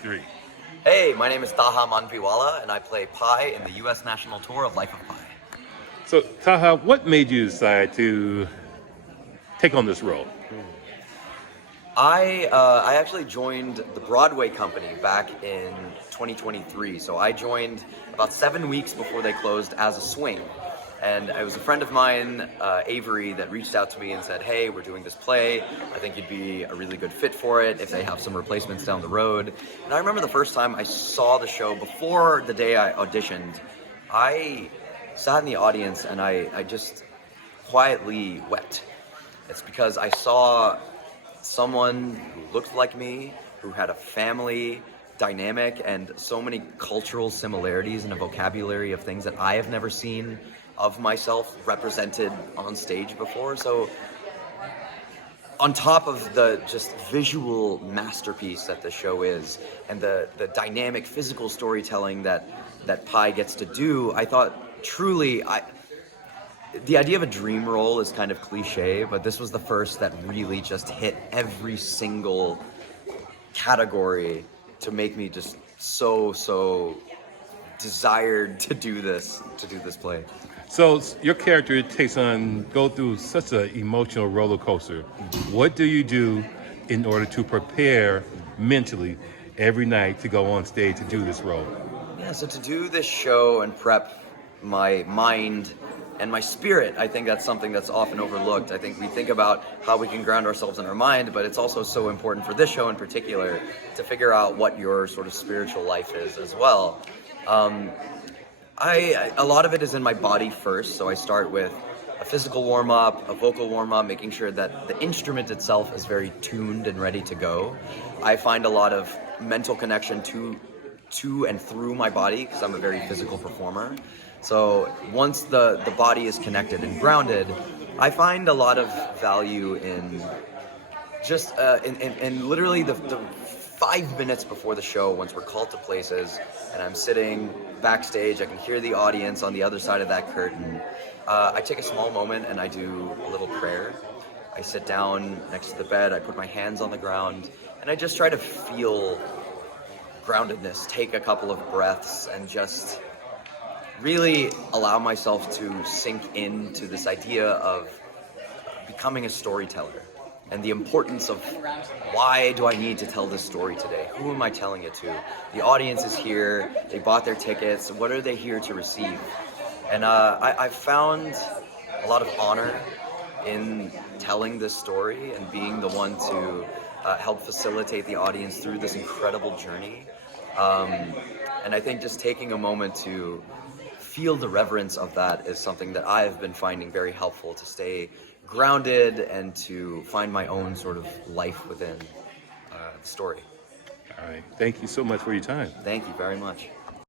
Three. Hey, my name is Taha Mandviwala, and I play Pi in the U.S. National Tour of Life of Pi. So, Taha, what made you decide to take on this role? I actually joined the Broadway company back in 2023. So I joined about 7 weeks before they closed as a swing. And it was a friend of mine, Avery, that reached out to me and said, hey, we're doing this play. I think you'd be a really good fit for it if they have some replacements down the road. And I remember the first time I saw the show, before the day I auditioned, I sat in the audience and I just quietly wept. It's because I saw someone who looked like me, who had a family dynamic and so many cultural similarities and a vocabulary of things that I have never seen of myself represented on stage before. So on top of the just visual masterpiece that the show is, and the dynamic physical storytelling that Pi gets to do, I thought truly, the idea of a dream role is kind of cliche, but this was the first that really just hit every single category to make me just so desired to do this play. So, your character go through such an emotional roller coaster. What do you do in order to prepare mentally every night to go on stage to do this role? Yeah, so to do this show and prep my mind and my spirit, I think that's something that's often overlooked. I think we think about how we can ground ourselves in our mind, but it's also so important for this show in particular to figure out what your sort of spiritual life is as well. A lot of it is in my body first, so I start with a physical warm-up, a vocal warm-up, making sure that the instrument itself is very tuned and ready to go. I find a lot of mental connection to and through my body because I'm a very physical performer. So once the body is connected and grounded, I find a lot of value in just in literally the 5 minutes before the show, once we're called to places and I'm sitting backstage, I can hear the audience on the other side of that curtain. I take a small moment and I do a little prayer. I sit down next to the bed, I put my hands on the ground, and I just try to feel groundedness, take a couple of breaths, and just really allow myself to sink into this idea of becoming a storyteller and the importance of why do I need to tell this story today? Who am I telling it to? The audience is here, they bought their tickets, what are they here to receive? And I've found a lot of honor in telling this story and being the one to help facilitate the audience through this incredible journey. And I think just taking a moment to feel the reverence of that is something that I've been finding very helpful to stay grounded and to find my own sort of life within the story. All right. Thank you so much for your time. Thank you very much.